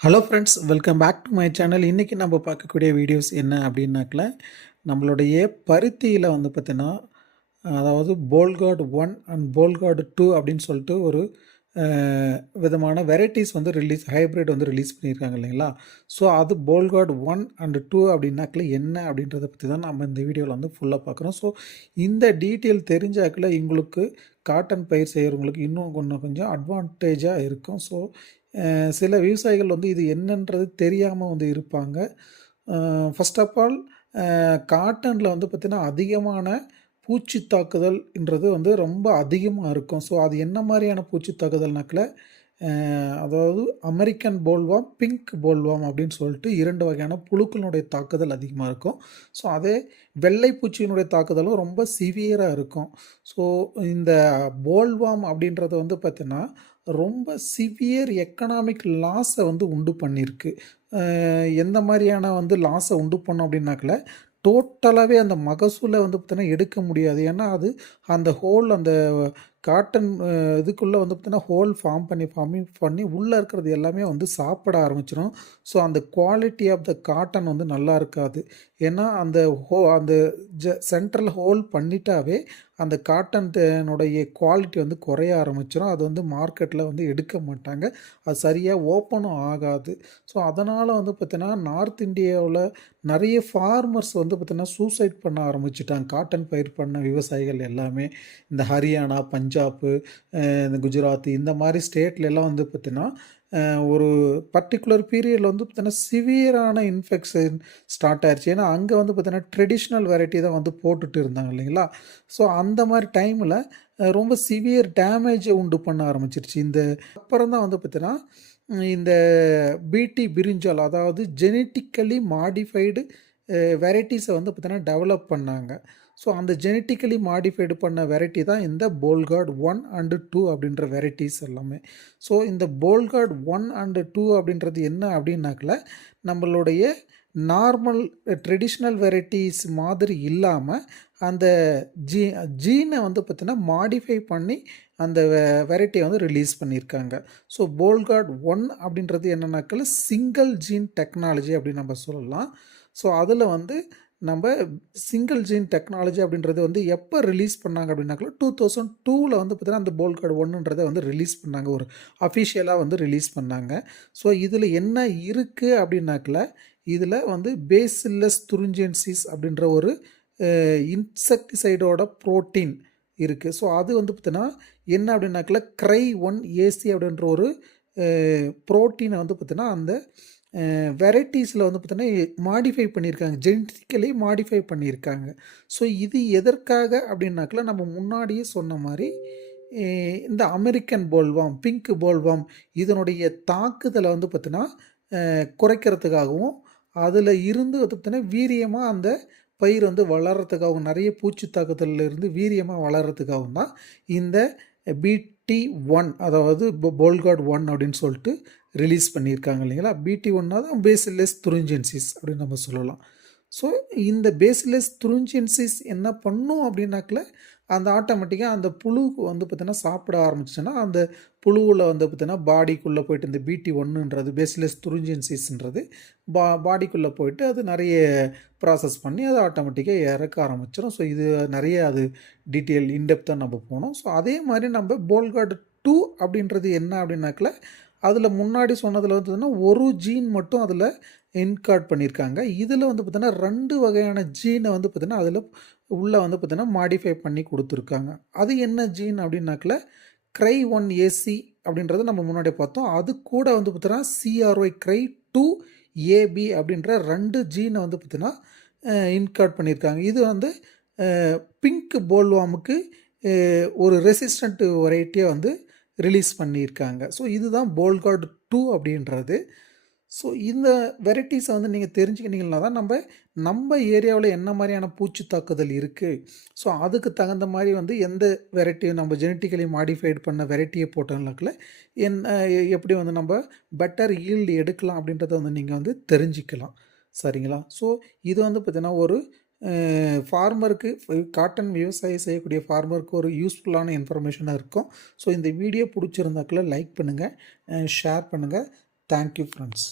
Hello friends welcome back to my channel இன்றைக்கி நம்ம பார்க்கக்கூடிய வீடியோஸ் என்ன அப்படின்னாக்கல நம்மளுடைய பருத்தியில் வந்து பார்த்தீங்கன்னா அதாவது Bollgard one and Bollgard two அப்படின்னு சொல்லிட்டு ஒரு விதமான வெரைட்டிஸ் வந்து ரிலீஸ் ஹைப்ரிட் வந்து ரிலீஸ் பண்ணியிருக்காங்க இல்லைங்களா? ஸோ அது போல்கார்டு ஒன் அண்ட் டூ அப்படின்னாக்கல என்ன அப்படின்றத பற்றி தான் நம்ம இந்த வீடியோவில் வந்து ஃபுல்லாக பார்க்குறோம். ஸோ இந்த டீட்டெயில் தெரிஞ்சாக்கல உங்களுக்கு காட்டன் பயிர் செய்கிறவங்களுக்கு இன்னும் கொஞ்சம் கொஞ்சம் அட்வான்டேஜாக இருக்கும். ஸோ சில விவசாயிகள் வந்து இது என்னன்றது தெரியாமல் வந்து இருப்பாங்க. ஃபர்ஸ்ட் ஆஃப் ஆல் காட்டனில் வந்து பார்த்திங்கன்னா அதிகமான பூச்சி தாக்குதல்ன்றது வந்து ரொம்ப அதிகமாக இருக்கும். ஸோ அது என்ன மாதிரியான பூச்சி தாக்குதல்னாக்கில் அதாவது அமெரிக்கன் போல்வாம் பிங்க் போல்வாம் அப்படின்னு சொல்லிட்டு இரண்டு வகையான புழுக்களினுடைய தாக்குதல் அதிகமாக இருக்கும். ஸோ அதே வெள்ளை பூச்சியினுடைய தாக்குதலும் ரொம்ப சிவியராக இருக்கும். ஸோ இந்த போல்வாம் அப்படின்றது வந்து பார்த்திங்கன்னா ரொம்ப சிவியர் எக்கனாமிக் லாஸை வந்து உண்டு பண்ணியிருக்கு. எந்த மாதிரியான வந்து லாஸை உண்டு பண்ணோம் அப்படின்னாக்கல டோட்டலாகவே அந்த மகசூலை வந்து பார்த்தீங்கன்னா எடுக்க முடியாது. ஏன்னா அது அந்த ஹோல் அந்த காட்டன் இதுக்குள்ளே வந்து பார்த்தீங்கன்னா ஹோல் ஃபார்ம் பண்ணி ஃபார்மிங் பண்ணி உள்ளே இருக்கிறது எல்லாமே வந்து சாப்பிட ஆரம்பிச்சிடும் ஸோ அந்த குவாலிட்டி ஆஃப் த காட்டன் வந்து நல்லா இருக்காது. ஏன்னா அந்த ஹோ அந்த ஜ சென்ட்ரல் ஹோல் பண்ணிட்டாவே அந்த காட்டனுடைய குவாலிட்டி வந்து குறைய ஆரம்பிச்சிடும் அது வந்து மார்க்கெட்டில் வந்து எடுக்க மாட்டாங்க. அது சரியாக ஓப்பனும் ஆகாது. ஸோ அதனால் வந்து பார்த்தீங்கன்னா நார்த் இந்தியாவில் நிறைய ஃபார்மர்ஸ் வந்து பார்த்தீங்கன்னா சூசைட் பண்ண ஆரம்பிச்சிட்டாங்க. காட்டன் பயிர் பண்ண விவசாயிகள் எல்லாமே. இந்த ஹரியானா பஞ்சாப்பு இந்த குஜராத் இந்த மாதிரி ஸ்டேட்லெல்லாம் வந்து பார்த்திங்கன்னா ஒரு பர்டிகுலர் பீரியடில் வந்து பார்த்தீங்கன்னா சிவியரான இன்ஃபெக்ஷன் ஸ்டார்ட் ஆயிடுச்சு ஏன்னா அங்கே வந்து பார்த்தீங்கன்னா ட்ரெடிஷ்னல் வெரைட்டி தான் வந்து போட்டுட்டு இருந்தாங்க இல்லைங்களா? ஸோ அந்த மாதிரி டைமில் ரொம்ப சிவியர் டேமேஜை உண்டு பண்ண ஆரம்பிச்சிருச்சு. இந்த அப்புறம் தான் வந்து பார்த்தீங்கன்னா இந்த பிடி பிரிஞ்சால் அதாவது ஜெனட்டிக்கலி மாடிஃபைடு வெரைட்டிஸை வந்து பார்த்தீங்கன்னா டெவலப் பண்ணாங்க. ஸோ அந்த ஜெனட்டிக்கலி மாடிஃபைடு பண்ண வெரைட்டி தான் இந்த போல்கார்டு ஒன் அண்டு டூ அப்படின்ற வெரைட்டிஸ் எல்லாமே. ஸோ இந்த போல்கார்டு ஒன் அண்டு டூ அப்படின்றது என்ன அப்படின்னாக்கில் நம்மளுடைய நார்மல் ட்ரெடிஷ்னல் வெரைட்டிஸ் மாதிரி இல்லாமல் அந்த ஜீ ஜீனை வந்து பார்த்திங்கன்னா மாடிஃபை பண்ணி அந்த வெரைட்டியை வந்து ரிலீஸ் பண்ணியிருக்காங்க. ஸோ போல்கார்ட் ஒன் அப்படின்றது என்னன்னாக்கல சிங்கிள் ஜீன் டெக்னாலஜி அப்படின்னு நம்ம சொல்லலாம். ஸோ அதில் வந்து நம்ம சிங்கிள் ஜீன் டெக்னாலஜி அப்படின்றது வந்து எப்போ ரிலீஸ் பண்ணாங்க அப்படின்னாக்கா டூ தௌசண்ட் டூவில் வந்து பார்த்திங்கன்னா அந்த போல்கார்டு ஒன்றுன்றதை வந்து ரிலீஸ் பண்ணாங்க. ஒரு அஃபிஷியலாக வந்து ரிலீஸ் பண்ணாங்க. ஸோ இதில் என்ன இருக்குது அப்படின்னாக்கில் இதில் வந்து பேசில்லஸ் துரிஞ்சென்சிஸ் அப்படின்ற ஒரு இன்செக்டிசைடோட ப்ரோட்டீன் இருக்குது ஸோ அது வந்து பார்த்தீங்கன்னா என்ன அப்படின்னாக்கல க்ரை ஒன் ஏசி அப்படின்ற ஒரு ப்ரோட்டீனை வந்து பார்த்திங்கன்னா அந்த வெரைட்டிஸில் வந்து பார்த்தீங்கன்னா மாடிஃபை பண்ணியிருக்காங்க ஜெனட்டிக்கலி மாடிஃபை பண்ணியிருக்காங்க ஸோ இது எதற்காக அப்படின்னாக்கில் நம்ம முன்னாடியே சொன்ன மாதிரி இந்த அமெரிக்கன் போல்வாம் பிங்க் போல்வாம் இதனுடைய தாக்குதலை வந்து பார்த்தீங்கன்னா குறைக்கிறதுக்காகவும் அதில் இருந்து வந்து பார்த்தீங்கன்னா வீரியமாக அந்த பயிர் வந்து வளர்கிறதுக்காகவும் நிறைய பூச்சி தாக்குதலில் இருந்து வீரியமாக வளர்கிறதுக்காகவும் தான் இந்த பிடி ஒன் அதாவது போல்கார்டு ஒன் அப்படின்னு சொல்லிட்டு ரிலீஸ் பண்ணியிருக்காங்க இல்லைங்களா? பிடி ஒன்னா தான் பேஸ்லெஸ் துரிஞ்சென்சிஸ் அப்படின்னு நம்ம சொல்லலாம். ஸோ இந்த பேசிலஸ் துரிஞ்சென்சிஸ் என்ன பண்ணும் அப்படின்னாக்கல அந்த ஆட்டோமேட்டிக்காக அந்த புழுக்கு வந்து பார்த்தீங்கன்னா சாப்பிட ஆரம்பிச்சுன்னா அந்த புழுவில் வந்து பார்த்தீங்கன்னா பாடிக்குள்ளே போயிட்டு இந்த பிடி ஒன்றுன்றது பேசிலஸ் துரிஞ்சென்சிஸ்ன்றது பா பாடிக்குள்ளே போயிட்டு அது நிறைய ப்ராசஸ் பண்ணி அது ஆட்டோமேட்டிக்காக இறக்க ஆரம்பிச்சிடும் ஸோ இது நிறைய அது டீட்டெயில் இன்டெப்த்தாக நம்ம போனோம் ஸோ அதே மாதிரி நம்ம போல்கார்டு டூ அப்படின்றது என்ன அப்படின்னாக்கல அதில் முன்னாடி சொன்னதில் வந்து பார்த்தீங்கன்னா ஒரு ஜீன் மட்டும் அதில் இன்கார்ட் பண்ணியிருக்காங்க. இதில் வந்து பார்த்தீங்கன்னா ரெண்டு வகையான ஜீனை வந்து பார்த்திங்கன்னா அதில் உள்ளே வந்து பார்த்திங்கன்னா மாடிஃபை பண்ணி கொடுத்துருக்காங்க. அது என்ன ஜீன் அப்படின்னாக்கல க்ரை ஒன் ஏசி அப்படின்றது நம்ம முன்னாடி பார்த்தோம். அது கூட வந்து பார்த்தீங்கன்னா சிஆர்ஒய் க்ரை டூ ஏபி அப்படின்ற ரெண்டு ஜீனை வந்து பார்த்திங்கன்னா இன்கார்ட் பண்ணியிருக்காங்க. இது வந்து பிங்க் போல்வாமுக்கு ஒரு ரெசிஸ்டன்ட் வெரைட்டியாக வந்து ரிலீஸ் பண்ணியிருக்காங்க. ஸோ இதுதான் போல்கார்டு டூ அப்படின்றது. ஸோ இந்த வெரைட்டிஸை வந்து நீங்கள் தெரிஞ்சுக்கிட்டீங்கன்னா தான் நம்ம நம்ம ஏரியாவில் என்ன மாதிரியான பூச்சி தாக்குதல் இருக்குது ஸோ அதுக்கு தகுந்த மாதிரி வந்து எந்த வெரைட்டியை நம்ம ஜெனட்டிக்கலி மாடிஃபைடு பண்ண வெரைட்டியை போட்டோம்னாக்கில் என்ன எப்படி வந்து நம்ம பெட்டர் ஈல்டு எடுக்கலாம் அப்படின்றத வந்து நீங்கள் வந்து தெரிஞ்சுக்கலாம். சரிங்களா? ஸோ இது வந்து பார்த்திங்கன்னா ஒரு ஃபார்மருக்கு காட்டன் விவசாயம் செய்யக்கூடிய ஃபார்மருக்கு ஒரு யூஸ்ஃபுல்லான இன்ஃபர்மேஷனாக இருக்கும். ஸோ இந்த வீடியோ பிடிச்சிருந்தாக்குள்ள லைக் பண்ணுங்கள் ஷேர் பண்ணுங்கள் தேங்க்யூ ஃப்ரெண்ட்ஸ்.